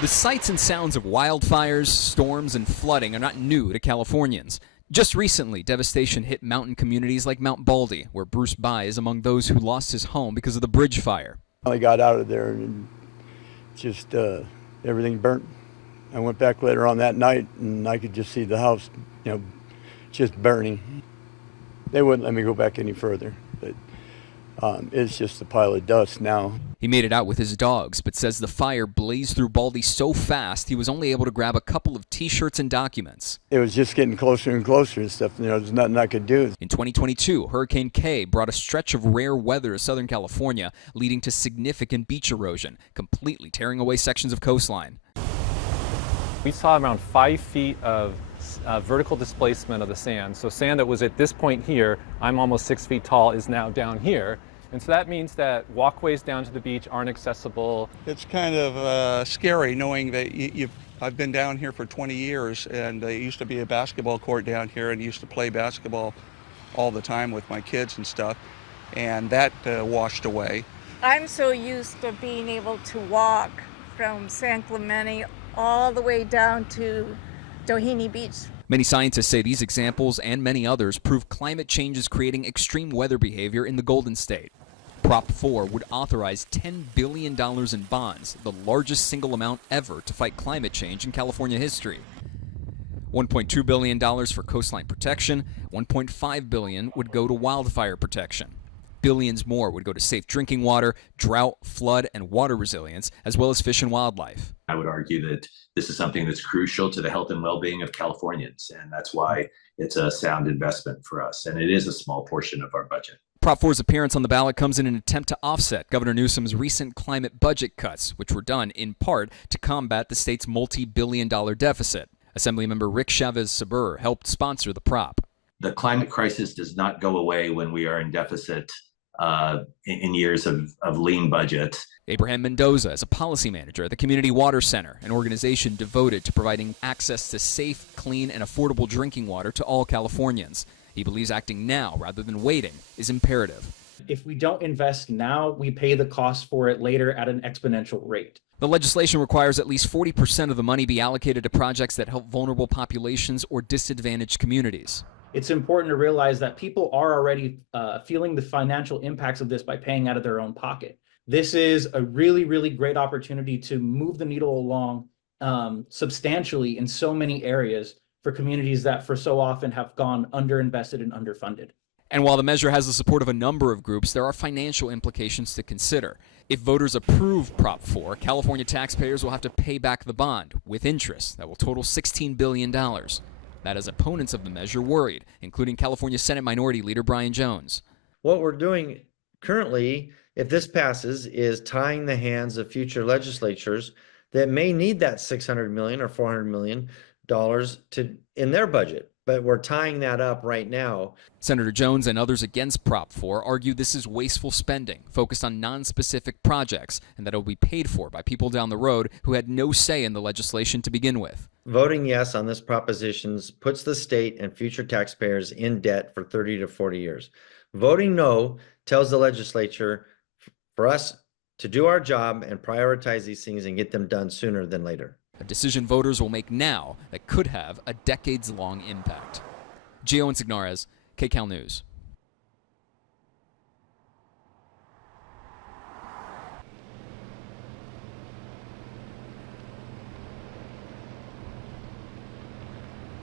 The sights and sounds of wildfires, storms, and flooding are not new to Californians. Just recently, devastation hit mountain communities like Mount Baldy, where Bruce Bai is among those who lost his home because of the bridge fire. I got out of there and just everything burnt. I went back later on that night and I could just see the house, just burning. They wouldn't let me go back any further, but it's just a pile of dust now. He made it out with his dogs, but says the fire blazed through Baldy so fast he was only able to grab a couple of T-shirts and documents. It was just getting closer and closer and stuff. There's nothing I could do. In 2022, Hurricane K brought a stretch of rare weather to Southern California, leading to significant beach erosion, completely tearing away sections of coastline. We saw around 5 feet of vertical displacement of the sand. So sand that was at this point here, I'm almost 6 feet tall, is now down here. And so that means that walkways down to the beach aren't accessible. It's kind of scary knowing that I've been down here for 20 years, and there used to be a basketball court down here and used to play basketball all the time with my kids and stuff, and that washed away. I'm so used to being able to walk from San Clemente all the way down to Doheny Beach. Many scientists say these examples and many others prove climate change is creating extreme weather behavior in the Golden State. Prop 4 would authorize $10 billion in bonds, the largest single amount ever to fight climate change in California history. $1.2 billion for coastline protection, $1.5 billion would go to wildfire protection. Billions more would go to safe drinking water, drought, flood, and water resilience, as well as fish and wildlife. I would argue that this is something that's crucial to the health and well-being of Californians, and that's why it's a sound investment for us, and it is a small portion of our budget. Prop 4's appearance on the ballot comes in an attempt to offset Governor Newsom's recent climate budget cuts, which were done in part to combat the state's multi-billion-dollar deficit. Assemblymember Rick Chavez helped sponsor the prop. The climate crisis does not go away when we are in deficit in years of lean budget. Abraham Mendoza is a policy manager at the Community Water Center, an organization devoted to providing access to safe, clean, and affordable drinking water to all Californians. He believes acting now rather than waiting is imperative. If we don't invest now, we pay the cost for it later at an exponential rate. The legislation requires at least 40% of the money be allocated to projects that help vulnerable populations or disadvantaged communities. It's important to realize that people are already feeling the financial impacts of this by paying out of their own pocket. This is a really, really great opportunity to move the needle along substantially in so many areas for communities that for so often have gone underinvested and underfunded. And while the measure has the support of a number of groups, there are financial implications to consider. If voters approve Prop 4, California taxpayers will have to pay back the bond with interest that will total $16 billion. That has opponents of the measure worried, including California Senate Minority Leader Brian Jones. What we're doing currently, if this passes, is tying the hands of future legislatures that may need that $600 million or $400 million in their budget. But we're tying that up right now. Senator Jones and others against Prop 4 argue this is wasteful spending, focused on non-specific projects, and that it will be paid for by people down the road who had no say in the legislation to begin with. Voting yes on this proposition puts the state and future taxpayers in debt for 30 to 40 years. Voting no tells the legislature for us to do our job and prioritize these things and get them done sooner than later. A decision voters will make now that could have a decades-long impact. Gio Insignares, KCAL News.